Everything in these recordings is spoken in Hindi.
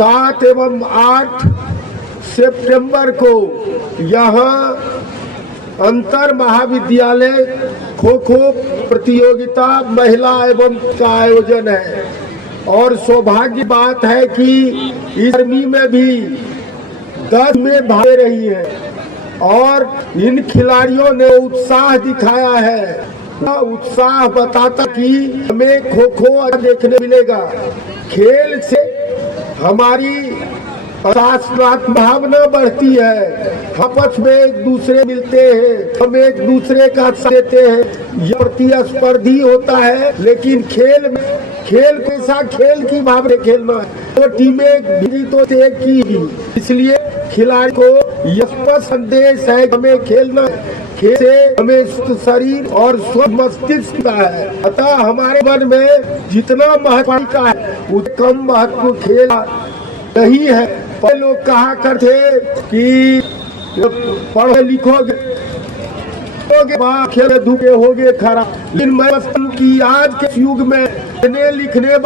7 एवं 8 सितंबर को यहाँ अंतर महाविद्यालय खो खो प्रतियोगिता महिला एवं का आयोजन है। और सौभाग्य बात है कि इस गर्मी में भी 10 में भाग रही है और इन खिलाड़ियों ने उत्साह दिखाया है। उत्साह बताता कि हमें खो खो देखने मिलेगा। खेल से हमारी शास्त्रात्मक भावना बढ़ती है, आपस में एक दूसरे मिलते हैं, हम एक दूसरे का साथ देते हैं। यह प्रतिस्पर्धी होता है, लेकिन खेल कैसा खेल की भावना खेलना है। तो टीमें भी तो एक की भी, इसलिए खिलाड़ी को यह संदेश है हमें खेलना है। खेल से हमें शरीर और स्वस्थ मस्तिष्क का है। अतः हमारे मन में जितना महत्व का है उतना कम महत्व खेल नहीं है। पहले लोग कहा करते कि पढ़ो लिखोगे खेले धूपे होगे खराब, लेकिन मैं कि आज के युग में पढ़ने लिखने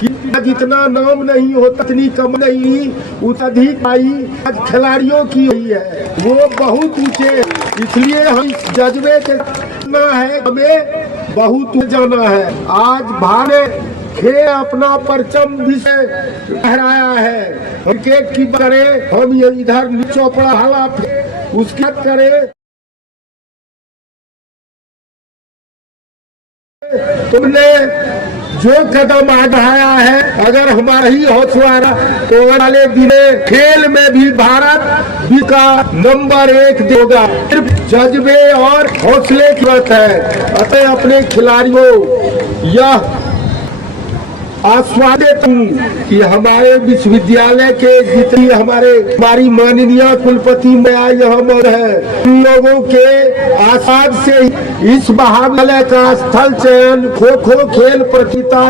की जितना नाम नहीं होता इतनी कम नहीं, उतना अधिक आई आज खिलाड़ियों की हुई है, वो बहुत ऊंचे। इसलिए हम जज्बे के है, हमें बहुत जाना है। आज भारत खेल अपना परचम भी से लहराया है। क्रिकेट की करें हम ये इधर चौपड़ा हाला उसकी करें, तुमने जो कदम आज बढ़ाया है, अगर हमारा ही हौसला रहा तो आने वाले दिनों खेल में भी भारत विश्व का नंबर 1 देगा। सिर्फ जज्बे और हौसले की बात है। अतः अपने खिलाड़ियों यह आश्वासित हूँ कि हमारे विश्वविद्यालय के जितनी हमारी माननीय कुलपति में यहाँ मौजूद है, उन लोगों के आसाद से इस महाविद्यालय का स्थल चयन खो खो खेल प्रतियोगिता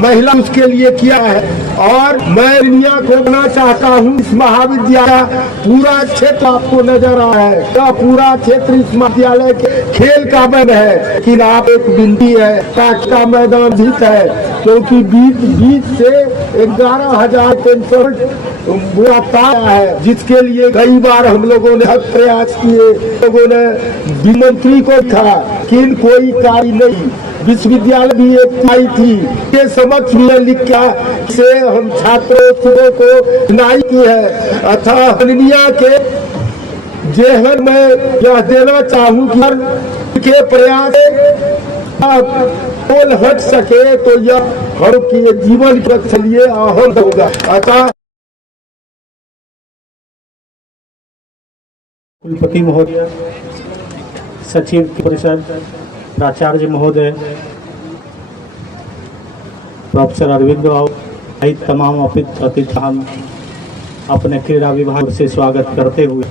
महिला उसके लिए किया है। और मैं दुनिया को कहना चाहता हूँ, इस महाविद्यालय पूरा क्षेत्र आपको नजर आ रहा है, क्या पूरा क्षेत्र इस महाविद्यालय के खेल का मैदान है। लेकिन आप एक बिंदी है का मैदान जीत है, क्योंकि बीच से 11,000 बुरा ताया है, जिसके लिए कई बार हम लोगों ने प्रयास किए। लोगों ने मंत्री को कहा कि कोई कार्य नहीं, विश्वविद्यालय भी एक आई थी के समक्ष में लिखा से हम छात्रों को सुनाई की है। अतः माननीय के जेहर में यह देना चाहूँ कि प्रयास हट सके तो यह हर के जीवन के लिए अहम होगा। अतः कुलपति महोदय, सचिव परिषद, प्राचार्य महोदय, प्रोफेसर अरविंद बाबू सहित तमाम अतिथि हम अपने क्रीड़ा विभाग से स्वागत करते हुए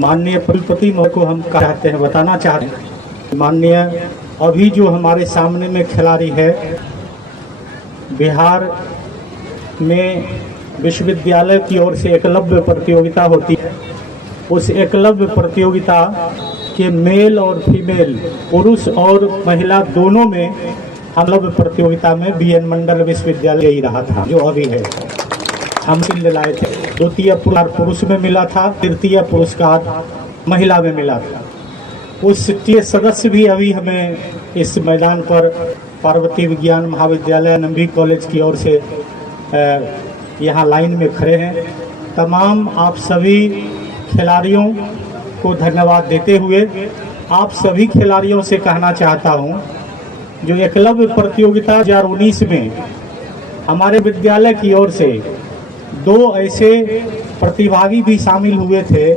माननीय कुलपति महोदय को हम चाहते हैं बताना चाहते हैं। माननीय अभी जो हमारे सामने में खिलाड़ी है, बिहार में विश्वविद्यालय की ओर से एकलव्य प्रतियोगिता होती है। उस एकलव्य प्रतियोगिता के मेल और फीमेल, पुरुष और महिला दोनों में एकलव्य प्रतियोगिता में बीएन मंडल विश्वविद्यालय ही रहा था, जो अभी है। हम लाए थे, द्वितीय पुरस्कार पुरुष में मिला था, तृतीय पुरस्कार महिला में मिला था। उस के सदस्य भी अभी हमें इस मैदान पर पार्वती विज्ञान महाविद्यालय नंभी कॉलेज की ओर से यहाँ लाइन में खड़े हैं। तमाम आप सभी खिलाड़ियों को धन्यवाद देते हुए आप सभी खिलाड़ियों से कहना चाहता हूँ, जो एकलव्य प्रतियोगिता 2019 में हमारे विद्यालय की ओर से 2 ऐसे प्रतिभागी भी शामिल हुए थे,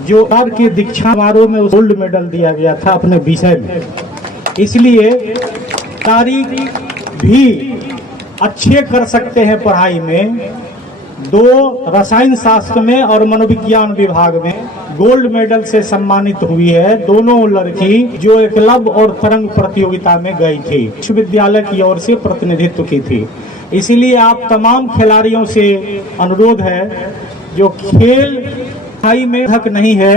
जो के दीक्षा समारोह में गोल्ड मेडल दिया गया था अपने विषय में। इसलिए तारीख भी अच्छे कर सकते हैं पढ़ाई में। 2 रसायन शास्त्र में और मनोविज्ञान विभाग में गोल्ड मेडल से सम्मानित हुई है दोनों लड़की, जो एकलव्य और तरंग प्रतियोगिता में गई थी, विश्वविद्यालय की ओर से प्रतिनिधित्व की थी। इसीलिए आप तमाम खिलाड़ियों से अनुरोध है, जो खेल पढ़ाई में हक नहीं है,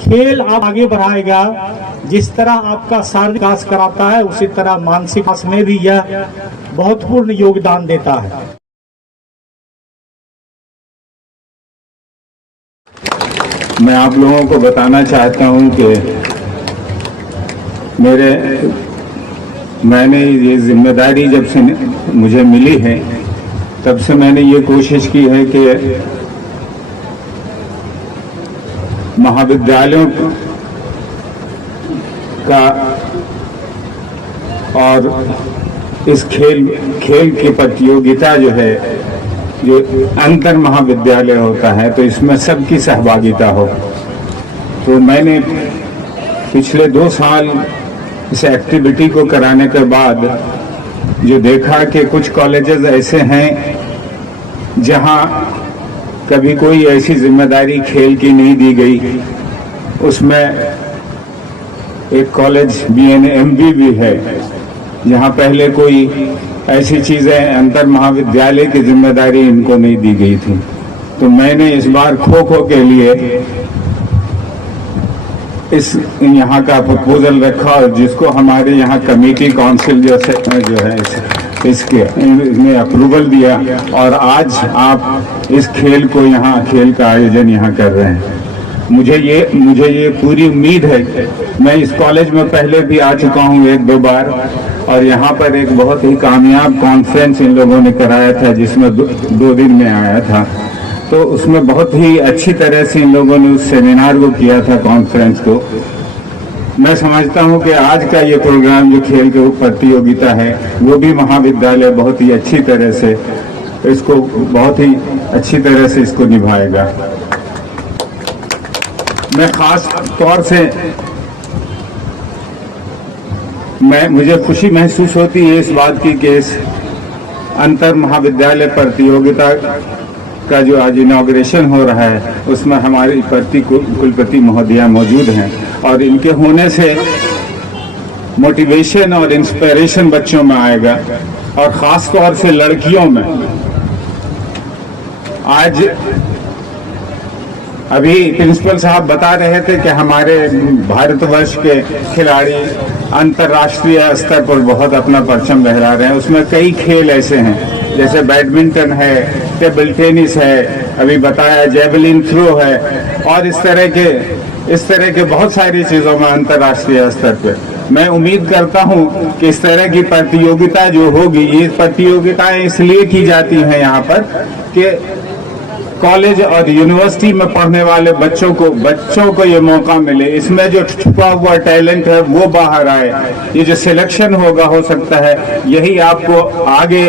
खेल आप आगे बढ़ाएगा। जिस तरह आपका शारीरिक विकास कराता है, उसी तरह मानसिक विकास में भी यह बहुत पूर्ण योगदान देता है। मैं आप लोगों को बताना चाहता हूं कि मैंने ये जिम्मेदारी जब से मुझे मिली है तब से मैंने ये कोशिश की है कि महाविद्यालयों का और इस खेल की प्रतियोगिता जो है, जो अंतर महाविद्यालय होता है, तो इसमें सबकी सहभागिता हो। तो मैंने पिछले 2 साल इस एक्टिविटी को कराने के बाद जो देखा कि कुछ कॉलेजेस ऐसे हैं जहां कभी कोई ऐसी जिम्मेदारी खेल की नहीं दी गई। उसमें एक कॉलेज BNMB भी है जहां पहले कोई ऐसी चीजें अंतर महाविद्यालय की जिम्मेदारी इनको नहीं दी गई थी। तो मैंने इस बार खो खो के लिए यहाँ का प्रपोजल रखा और जिसको हमारे यहाँ कमेटी काउंसिल जो है इसने अप्रूवल दिया और आज आप इस खेल को खेल का आयोजन यहाँ कर रहे हैं। मुझे ये पूरी उम्मीद है। मैं इस कॉलेज में पहले भी आ चुका हूँ 1-2 बार और यहाँ पर एक बहुत ही कामयाब कॉन्फ्रेंस इन लोगों ने कराया था जिसमें 2 दिन में आया था। तो उसमें बहुत ही अच्छी तरह से इन लोगों ने उस सेमिनार को किया था, कॉन्फ्रेंस को। मैं समझता हूँ कि आज का ये प्रोग्राम जो खेल के प्रतियोगिता है वो भी महाविद्यालय बहुत ही अच्छी तरह से इसको निभाएगा। मैं खास तौर से मुझे खुशी महसूस होती है इस बात की कि इस अंतर महाविद्यालय प्रतियोगिता का जो आज इनॉग्रेशन हो रहा है उसमें हमारी कुलपति महोदया मौजूद हैं और इनके होने से मोटिवेशन और इंस्पिरेशन बच्चों में आएगा और खास तौर से लड़कियों में। आज अभी प्रिंसिपल साहब बता रहे थे कि हमारे भारतवर्ष के खिलाड़ी अंतर्राष्ट्रीय स्तर पर बहुत अपना परचम लहरा रहे हैं। उसमें कई खेल ऐसे हैं जैसे बैडमिंटन है, टेबल टेनिस है, अभी बताया जेवलिन थ्रो है और इस तरह के बहुत सारी चीजों में अंतर्राष्ट्रीय स्तर पे मैं उम्मीद करता हूं कि इस तरह की प्रतियोगिता जो होगी, ये प्रतियोगिताएं इसलिए की जाती हैं यहाँ पर कि कॉलेज और यूनिवर्सिटी में पढ़ने वाले बच्चों को ये मौका मिले, इसमें जो छुपा हुआ टैलेंट है वो बाहर आए। ये जो सिलेक्शन होगा, हो सकता है यही आपको आगे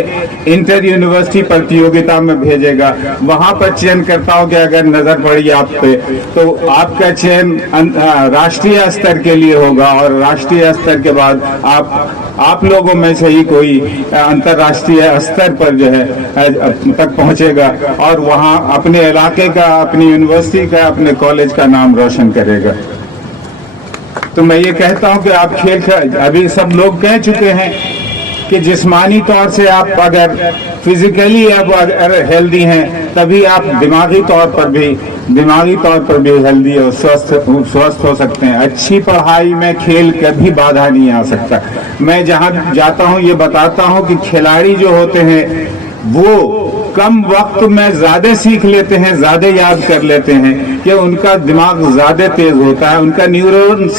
इंटर यूनिवर्सिटी प्रतियोगिता में भेजेगा। वहां पर चयनकर्ताओं की अगर नजर पड़ी आप पे तो आपका चयन राष्ट्रीय स्तर के लिए होगा और राष्ट्रीय स्तर के बाद आप लोगों में से ही कोई अंतर्राष्ट्रीय स्तर पर जो है तक पहुंचेगा और वहां अपने इलाके का, अपनी यूनिवर्सिटी का, अपने कॉलेज का नाम रोशन करेगा। तो मैं ये कहता हूं कि आप खेल अभी सब लोग कह चुके हैं कि जिस्मानी तौर से आप अगर फिजिकली आप अगर हेल्दी हैं तभी आप दिमागी तौर पर भी हेल्दी और स्वस्थ हो सकते हैं। अच्छी पढ़ाई में खेल कभी बाधा नहीं आ सकता। मैं जहां जाता हूं ये बताता हूं कि खिलाड़ी जो होते हैं वो कम वक्त में ज्यादा सीख लेते हैं, ज्यादा याद कर लेते हैं कि उनका दिमाग ज्यादा तेज होता है, उनका न्यूरॉन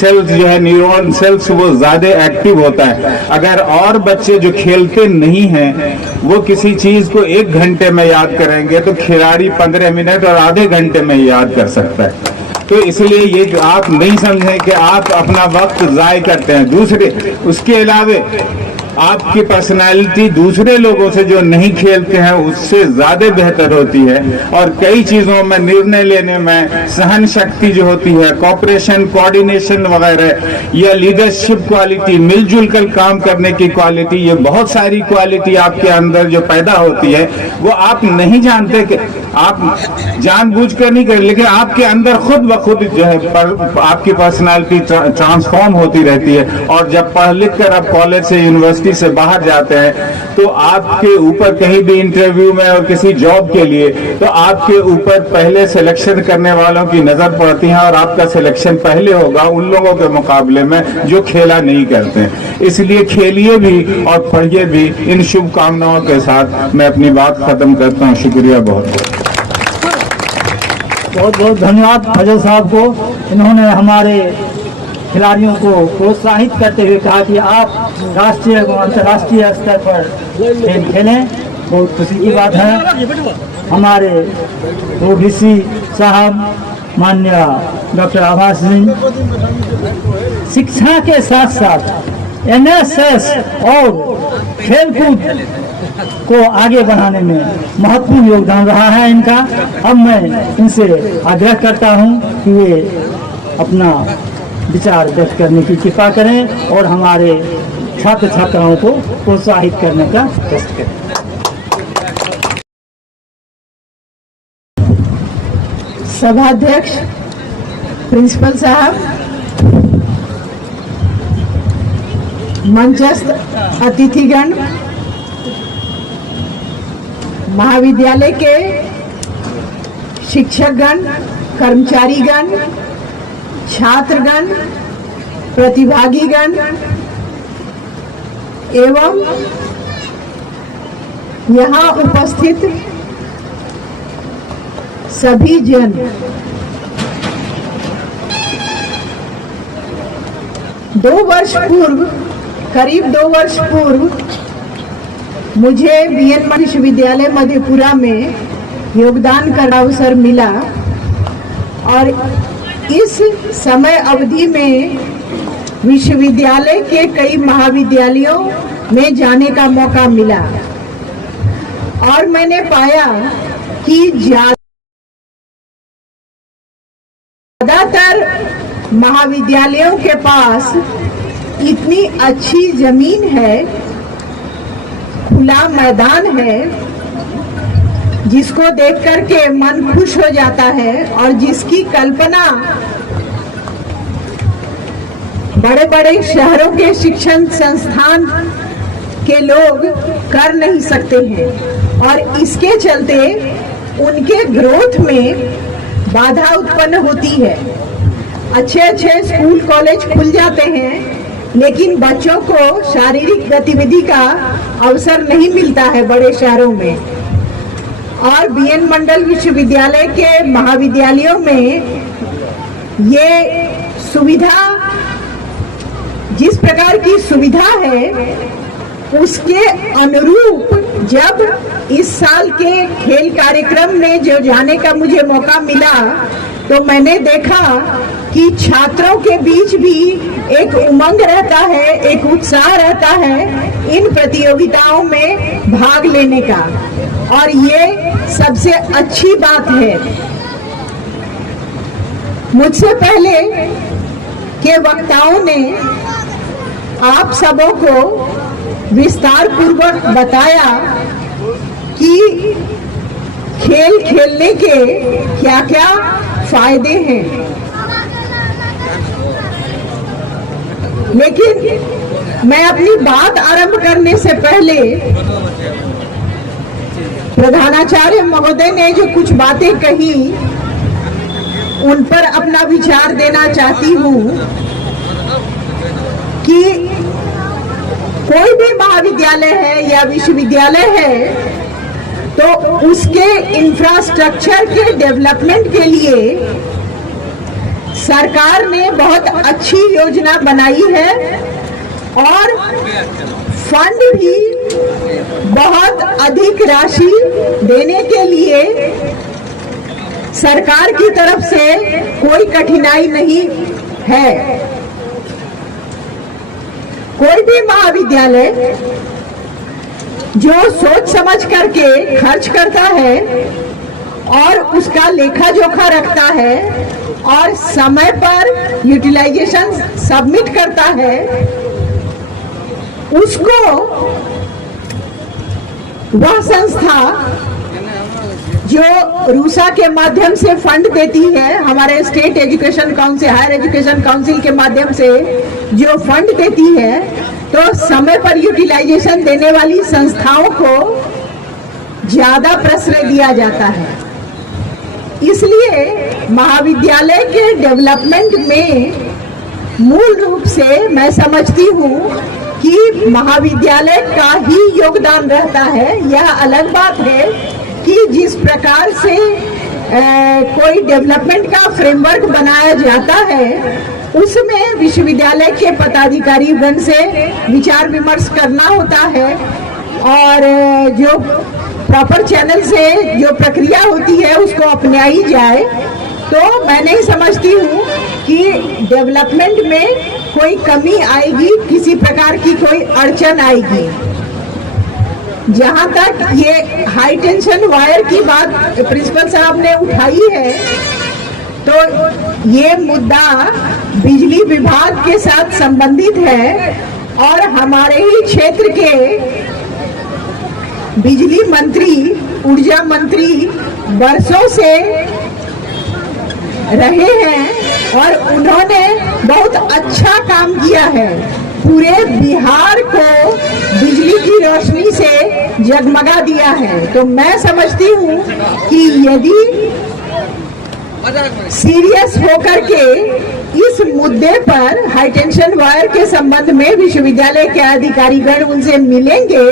सेल्स वो ज्यादा एक्टिव होता है। अगर और बच्चे जो खेलते नहीं हैं वो किसी चीज को 1 घंटे में याद करेंगे तो खिलाड़ी 15 मिनट और आधे घंटे में याद कर सकता है। तो इसलिए ये आप नहीं समझें कि आप अपना वक्त जाय करते हैं। दूसरे उसके अलावे आपकी पर्सनालिटी दूसरे लोगों से जो नहीं खेलते हैं उससे ज्यादा बेहतर होती है और कई चीजों में निर्णय लेने में सहन शक्ति जो होती है, कोऑपरेशन, कोऑर्डिनेशन वगैरह, या लीडरशिप क्वालिटी, मिलजुल कर काम करने की क्वालिटी, ये बहुत सारी क्वालिटी आपके अंदर जो पैदा होती है वो आप नहीं जानते कि आप जानबूझकर नहीं कर, लेकिन आपके अंदर खुद ब खुद जो है आपकी पर्सनालिटी ट्रांसफॉर्म होती रहती है। और जब पढ़ लिख कर आप कॉलेज से, यूनिवर्सिटी से बाहर जाते हैं तो आपके ऊपर कहीं भी इंटरव्यू में और किसी जॉब के लिए तो आपके ऊपर पहले सिलेक्शन करने वालों की नजर पड़ती है और आपका सिलेक्शन पहले होगा उन लोगों के मुकाबले में जो खेला नहीं करते हैं। इसलिए खेलिए भी और पढ़िए भी। इन शुभकामनाओं के साथ मैं अपनी बात खत्म करता हूँ। शुक्रिया बहुत बहुत। बहुत बहुत धन्यवाद फजल साहब को। इन्होंने हमारे खिलाड़ियों को प्रोत्साहित करते हुए कहा कि आप राष्ट्रीय एवं अंतर्राष्ट्रीय स्तर पर खेल खेलें। बहुत खुशी की बात है। हमारे ओबीसी साहब माननीय डॉक्टर आभास सिंह शिक्षा के साथ साथ एनएसएस और खेलकूद को आगे बढ़ाने में महत्वपूर्ण योगदान रहा है इनका। अब मैं इनसे आग्रह करता हूं कि वे अपना विचार व्यक्त करने की कृपा करें और हमारे छात्र छात्राओं को प्रोत्साहित करने का प्रयास करें। सभाध्यक्ष प्रिंसिपल साहब, मंचस्थ अतिथिगण, महाविद्यालय के शिक्षकगण, कर्मचारीगण, छात्रगण, प्रतिभागीगण एवं यहाँ उपस्थित सभी जन, करीब 2 वर्ष पूर्व मुझे बीएन विश्वविद्यालय मधेपुरा में योगदान का अवसर मिला और इस समय अवधि में विश्वविद्यालय के कई महाविद्यालयों में जाने का मौका मिला और मैंने पाया कि ज्यादातर महाविद्यालयों के पास इतनी अच्छी जमीन है, खुला मैदान है, जिसको देख करके मन खुश हो जाता है और जिसकी कल्पना बड़े बड़े शहरों के शिक्षण संस्थान के लोग कर नहीं सकते हैं और इसके चलते उनके ग्रोथ में बाधा उत्पन्न होती है। अच्छे अच्छे स्कूल कॉलेज खुल जाते हैं लेकिन बच्चों को शारीरिक गतिविधि का अवसर नहीं मिलता है बड़े शहरों में। और बीएन मंडल विश्वविद्यालय के महाविद्यालयों में ये सुविधा, जिस प्रकार की सुविधा है उसके अनुरूप जब इस साल के खेल कार्यक्रम में जो जाने का मुझे मौका मिला तो मैंने देखा कि छात्रों के बीच भी एक उमंग रहता है, एक उत्साह रहता है इन प्रतियोगिताओं में भाग लेने का और ये सबसे अच्छी बात है। मुझसे पहले के वक्ताओं ने आप सबों को विस्तार पूर्वक बताया कि खेल खेलने के क्या क्या फायदे हैं, लेकिन मैं अपनी बात आरंभ करने से पहले प्रधानाचार्य महोदय ने जो कुछ बातें कही उन पर अपना विचार देना चाहती हूँ कि कोई भी महाविद्यालय है या विश्वविद्यालय है तो उसके इंफ्रास्ट्रक्चर के डेवलपमेंट के लिए सरकार ने बहुत अच्छी योजना बनाई है और फंड भी बहुत अधिक राशि देने के लिए सरकार की तरफ से कोई कठिनाई नहीं है। कोई भी महाविद्यालय जो सोच समझ करके खर्च करता है और उसका लेखा जोखा रखता है और समय पर यूटिलाइजेशन सबमिट करता है, उसको वह संस्था जो रूसा के माध्यम से फंड देती है, हमारे state education council, higher education council के माध्यम से जो फंड देती है, तो समय पर यूटिलाइजेशन देने वाली संस्थाओं को ज्यादा प्रश्रय दिया जाता है। इसलिए महाविद्यालय के डेवलपमेंट में मूल रूप से मैं समझती हूँ कि महाविद्यालय का ही योगदान रहता है। यह अलग बात है कि जिस प्रकार से कोई डेवलपमेंट का फ्रेमवर्क बनाया जाता है, उसमें विश्वविद्यालय के पदाधिकारीगण से विचार विमर्श करना होता है और जो प्रॉपर चैनल से जो प्रक्रिया होती है उसको अपनाई जाए। तो मैं नहीं समझती हूँ कि डेवलपमेंट में कोई कमी आएगी, किसी प्रकार की कोई अड़चन आएगी। जहाँ तक ये हाई टेंशन वायर की बात प्रिंसिपल साहब ने उठाई है, तो ये मुद्दा बिजली विभाग के साथ संबंधित है और हमारे ही क्षेत्र के बिजली मंत्री, ऊर्जा मंत्री वर्षों से रहे हैं और उन्होंने बहुत अच्छा काम किया है। पूरे बिहार को बिजली की रोशनी से जगमगा दिया है। तो मैं समझती हूँ कि यदि सीरियस होकर के इस मुद्दे पर हाई टेंशन वायर के संबंध में विश्वविद्यालय के अधिकारीगण उनसे मिलेंगे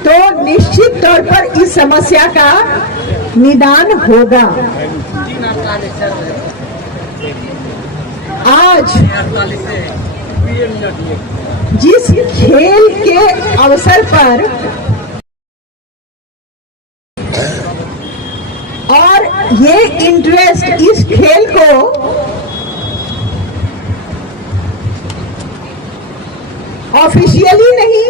तो निश्चित तौर पर इस समस्या का निदान होगा। आज जिस खेल के अवसर पर और ये इंटरेस्ट इस खेल को ऑफिशियली नहीं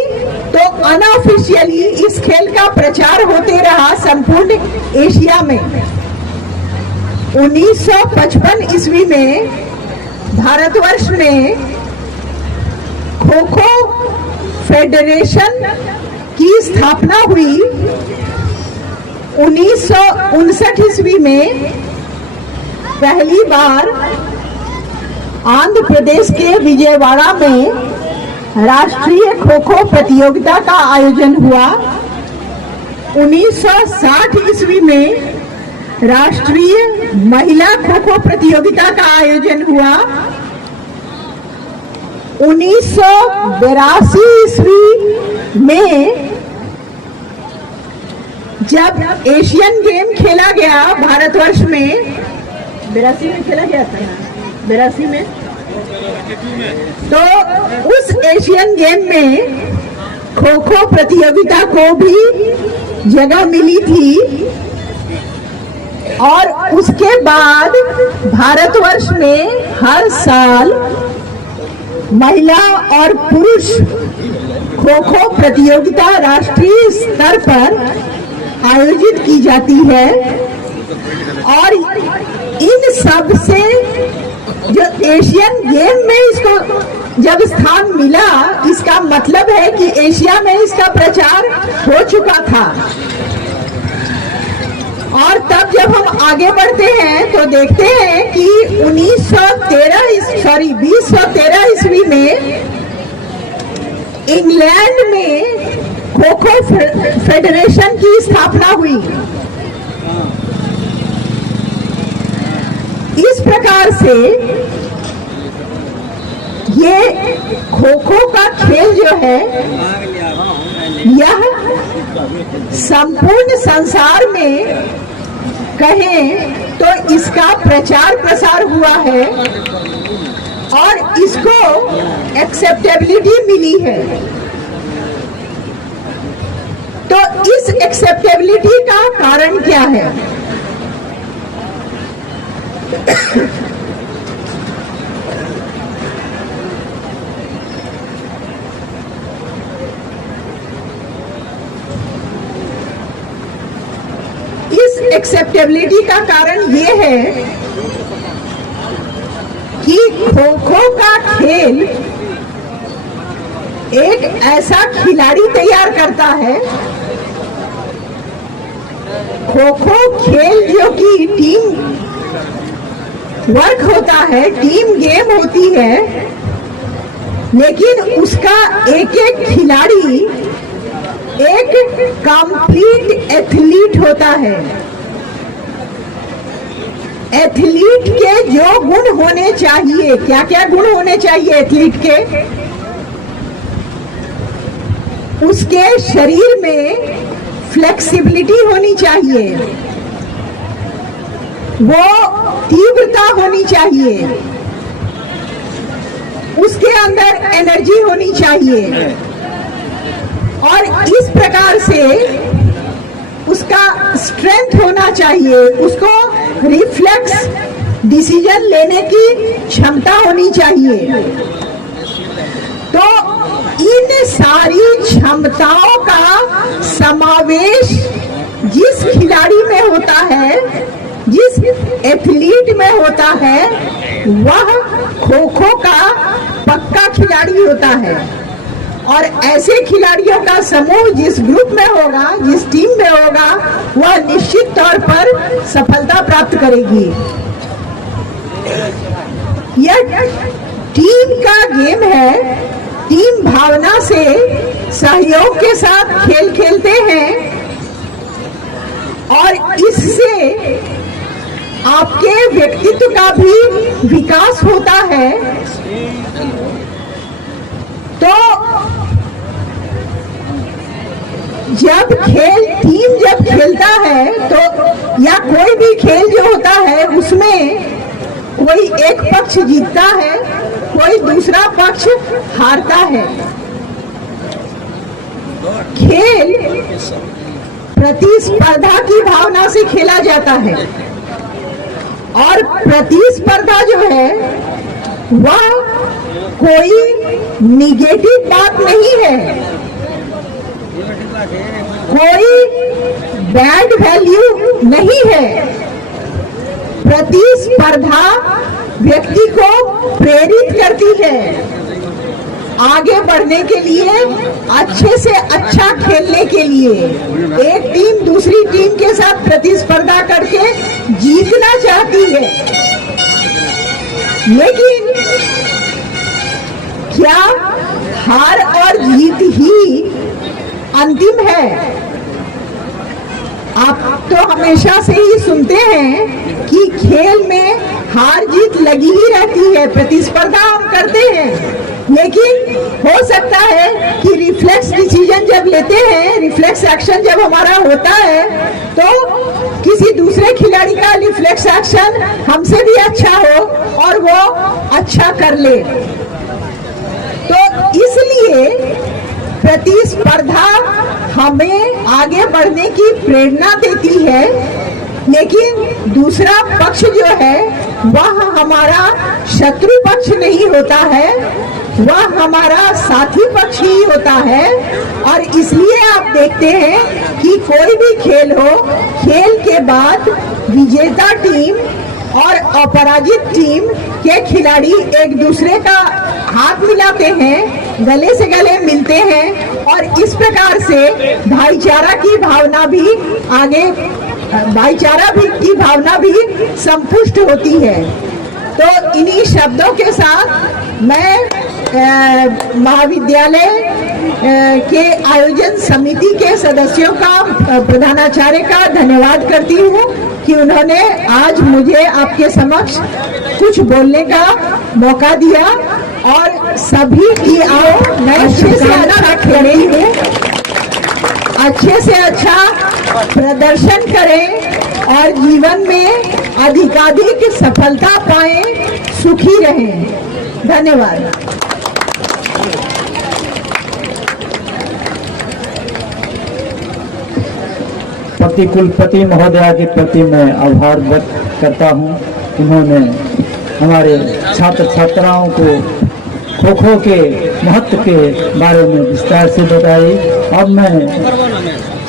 तो अनऑफिशियली इस खेल का प्रचार होते रहा संपूर्ण एशिया में। 1955 ईस्वी में भारतवर्ष में खो खो फेडरेशन की स्थापना हुई। 1959 ईस्वी में पहली बार आंध्र प्रदेश के विजयवाड़ा में राष्ट्रीय खो खो प्रतियोगिता का आयोजन हुआ। 1960 ईस्वी में राष्ट्रीय महिला खो खो प्रतियोगिता का आयोजन हुआ। 1982 ईस्वी में जब एशियन गेम खेला गया भारतवर्ष में, 82 में खेला गया था, 82 में, तो उस एशियन गेम में खो खो प्रतियोगिता को भी जगह मिली थी और उसके बाद भारतवर्ष में हर साल महिला और पुरुष खो खो प्रतियोगिता राष्ट्रीय स्तर पर आयोजित की जाती है। और इन सब से जो एशियन गेम में इसको जब स्थान मिला, इसका मतलब है कि एशिया में इसका प्रचार हो चुका था। और तब जब हम आगे बढ़ते हैं तो देखते हैं कि 2013 ईस्वी में इंग्लैंड में खो खो फेडरेशन की स्थापना हुई। इस प्रकार से ये खो खो का खेल जो है यह संपूर्ण संसार में कहें तो इसका प्रचार प्रसार हुआ है और इसको एक्सेप्टेबिलिटी मिली है। तो इस एक्सेप्टेबिलिटी का कारण क्या है? इस एक्सेप्टेबिलिटी का कारण ये है कि खो खो का खेल एक ऐसा खिलाड़ी तैयार करता है। खो खो खेल जो कि टीम वर्क होता है, टीम गेम होती है, लेकिन उसका एक एक खिलाड़ी एक कंप्लीट एथलीट होता है। एथलीट के जो गुण होने चाहिए, क्या क्या गुण होने चाहिए एथलीट के? उसके शरीर में फ्लेक्सिबिलिटी होनी चाहिए, वो तीव्रता होनी चाहिए, उसके अंदर एनर्जी होनी चाहिए और इस प्रकार से उसका स्ट्रेंथ होना चाहिए, उसको रिफ्लेक्स डिसीजन लेने की क्षमता होनी चाहिए। तो इन सारी क्षमताओं का समावेश जिस खिलाड़ी में होता है, जिस एथलीट में होता है, वह खो खो का पक्का खिलाड़ी होता है। और ऐसे खिलाड़ियों का समूह जिस ग्रुप में होगा, जिस टीम में होगा, वह निश्चित तौर पर सफलता प्राप्त करेगी। यह टीम का गेम है, टीम भावना से सहयोग के साथ खेल खेलते हैं और इससे आपके व्यक्तित्व का भी विकास होता है। तो जब टीम जब खेलता है तो या कोई भी खेल जो होता है उसमें कोई एक पक्ष जीतता है, कोई दूसरा पक्ष हारता है। खेल प्रतिस्पर्धा की भावना से खेला जाता है और प्रतिस्पर्धा जो है वह कोई निगेटिव बात नहीं है, कोई बैड वैल्यू नहीं है। प्रतिस्पर्धा व्यक्ति को प्रेरित करती है आगे बढ़ने के लिए, अच्छे से अच्छा खेलने के लिए। एक टीम दूसरी टीम के साथ प्रतिस्पर्धा करके जीतना चाहती है, लेकिन क्या हार और जीत ही अंतिम है? आप तो हमेशा से ही सुनते हैं कि खेल में हार जीत लगी ही रहती है, प्रतिस्पर्धा हम करते हैं, लेकिन हो सकता है कि रिफ्लेक्स डिसीजन जब लेते हैं, रिफ्लेक्स एक्शन जब हमारा होता है, तो किसी दूसरे खिलाड़ी का रिफ्लेक्स एक्शन हमसे भी अच्छा हो और वो अच्छा कर ले। तो इसलिए प्रतिस्पर्धा हमें आगे बढ़ने की प्रेरणा देती है, लेकिन दूसरा पक्ष जो है वह हमारा शत्रु पक्ष नहीं होता है, वह हमारा साथी पक्ष ही होता है। और इसलिए आप देखते हैं कि कोई भी खेल हो, खेल के बाद विजेता टीम और अपराजित टीम के खिलाड़ी एक दूसरे का हाथ मिलाते हैं, गले से गले मिलते हैं और इस प्रकार से भाईचारा की भावना भी की भावना भी संपुष्ट होती है। तो इन्हीं शब्दों के साथ मैं महाविद्यालय के आयोजन समिति के सदस्यों का, प्रधानाचार्य का धन्यवाद करती हूँ कि उन्होंने आज मुझे आपके समक्ष कुछ बोलने का मौका दिया और सभी की आओ अच्छे से अच्छा खेलेंगे, अच्छे से अच्छा प्रदर्शन करें और जीवन में अधिकाधिक सफलता पाएं, सुखी रहें। धन्यवाद। कुलपति महोदया के प्रति मैं आभार व्यक्त करता हूं। उन्होंने हमारे छात्र छात्राओं को खो खो के महत्व के बारे में विस्तार से बताई। अब मैं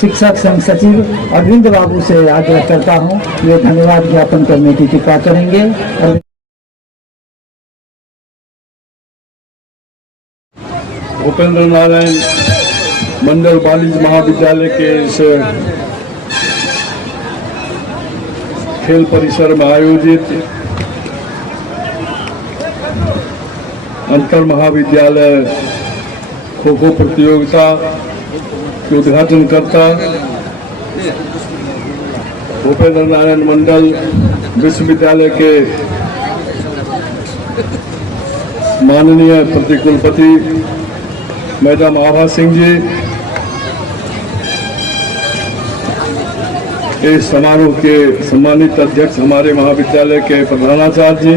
शिक्षक संघ सचिव अरविंद बाबू से आग्रह करता हूं, वे धन्यवाद ज्ञापन करने की कृपा करेंगे। भूपेंद्र नारायण मंडल बालिज महाविद्यालय के इस खेल परिसर में आयोजित अंतर महाविद्यालय खो खो प्रतियोगिता के उद्घाटन करता भूपेंद्र नारायण मंडल विश्वविद्यालय के माननीय प्रतिकुलपति मैडम आभा सिंह जी, इस समारोह के सम्मानित अध्यक्ष हमारे महाविद्यालय के प्रधानाचार्य जी,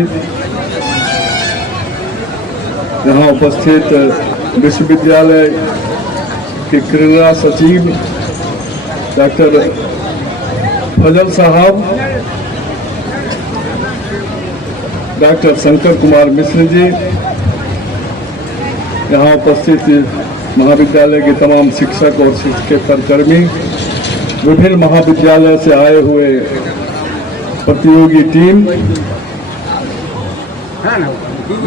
यहाँ उपस्थित विश्वविद्यालय के क्रीड़ा सचिव डॉक्टर फजल साहब, डॉक्टर शंकर कुमार मिश्र जी, यहाँ उपस्थित महाविद्यालय के तमाम शिक्षक और शिक्षकेतर कर्मी, विभिन्न महाविद्यालय से आए हुए प्रतियोगी टीम,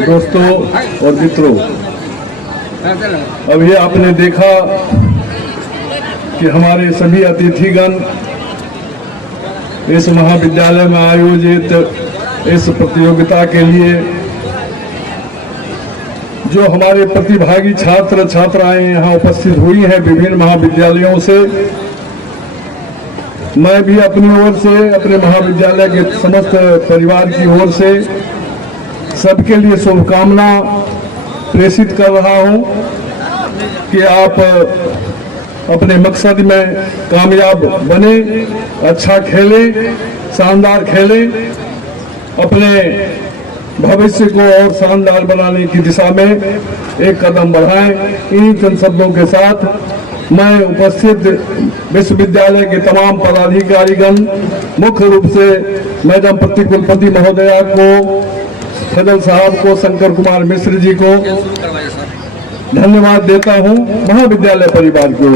दोस्तों और मित्रों, अभी आपने देखा कि हमारे सभी अतिथिगण इस महाविद्यालय में आयोजित इस प्रतियोगिता के लिए, जो हमारे प्रतिभागी छात्र छात्राएं यहाँ उपस्थित हुई हैं विभिन्न महाविद्यालयों से, मैं भी अपनी ओर से, अपने महाविद्यालय के समस्त परिवार की ओर से सबके लिए शुभकामना प्रेषित कर रहा हूं कि आप अपने मकसद में कामयाब बने, अच्छा खेलें, शानदार खेलें, अपने भविष्य को और शानदार बनाने की दिशा में एक कदम बढ़ाएं। इन्हीं चंद शब्दों के साथ मैं उपस्थित विश्वविद्यालय के तमाम पदाधिकारीगण, मुख्य रूप से मैडम प्रतिकुलपति महोदया को, फजल साहब को, शंकर कुमार मिश्र जी को धन्यवाद देता हूं, महाविद्यालय परिवार को।